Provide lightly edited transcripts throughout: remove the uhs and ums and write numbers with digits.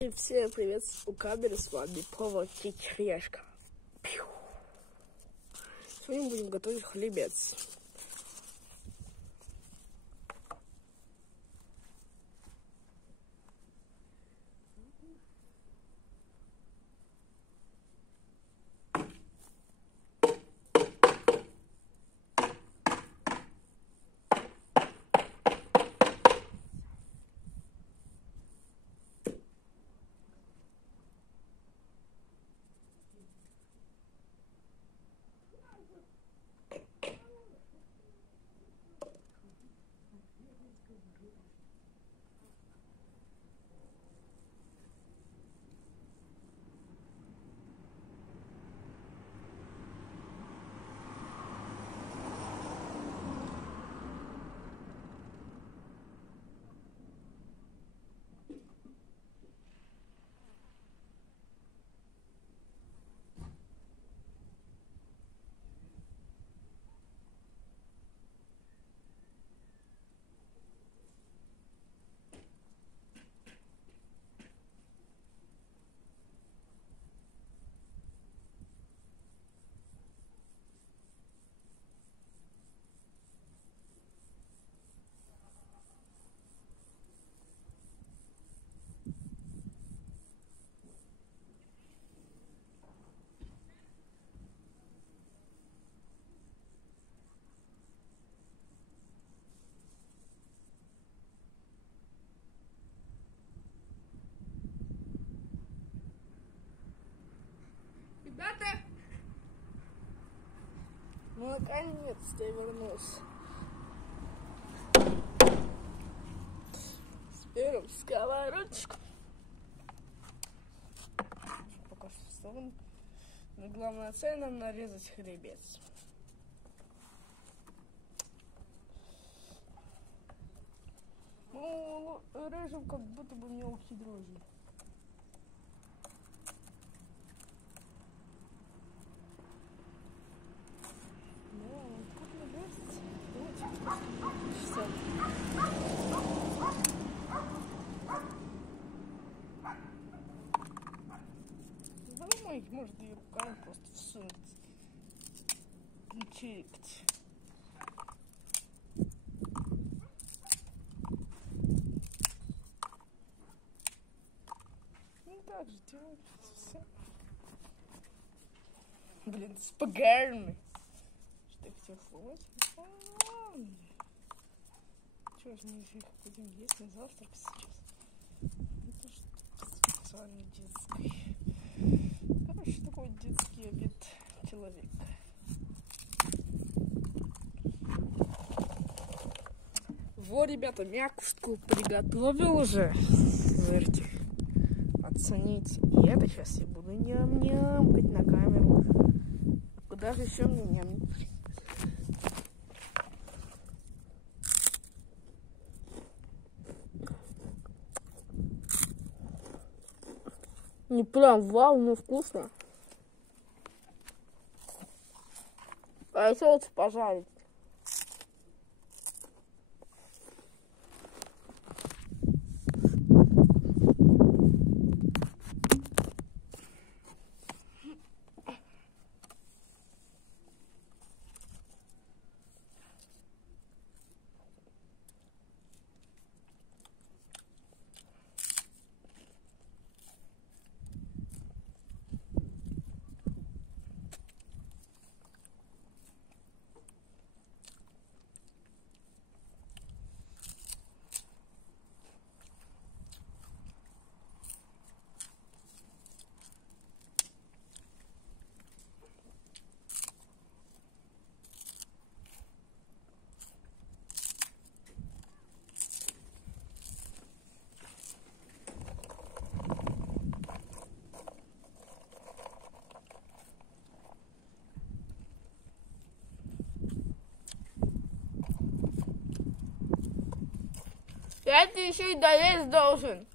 И всем привет, у камеры с вами Повар Кикрешка. Сегодня будем готовить хлебец. Ребята, ну наконец-то я вернулся. Берем сковородочку. Пока что в сторону. Но главная цель нам нарезать хлебец. Ну, режем как будто бы мелкие дрожжи. Можно и руками просто всунуть. Чирикать. Ну так же делать все. Блин, спагарный. Что я хотел сломать? Чего же мы их будем есть на завтрак сейчас? Это что специально детский. Короче, такой детский обед человека. Во, ребята, мякушку приготовил уже. Верьте, оцените. И это сейчас я буду ням-нямкать на камеру. Куда же еще мне ням-нять? Не прям вау, но вкусно. А еще лучше пожарить. Я тебе еще и доесть должен.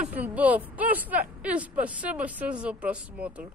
Очень было вкусно. И спасибо всем за просмотр.